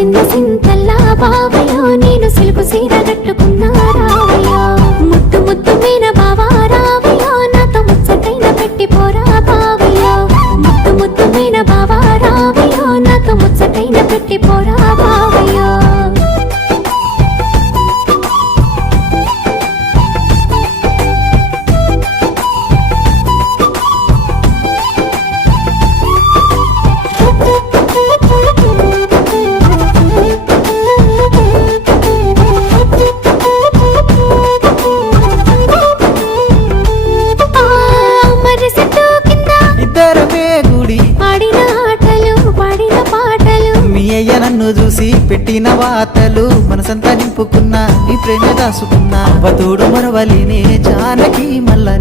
మురిసింద సింతల్లా బావయ్యో నేను సిలుకు సీర కట్టుకున్నా రావయ్యో ముద్దు ముద్దు మీన బావా రావయ్యో నాతో ముచ్చటైన పెట్టి పోరా బావయ్యో ముద్దు ముద్దు మీన బావా రావయ్యో నాతో ముచ్చటైన పెట్టి పోరా బావయ్యో నన్ను చూసి పెట్టిన వాతలు మనసంతా నింపుకున్నా నీ ప్రేమ దాసుకున్నా అవతోడు మరవలినే జానకి మల్లని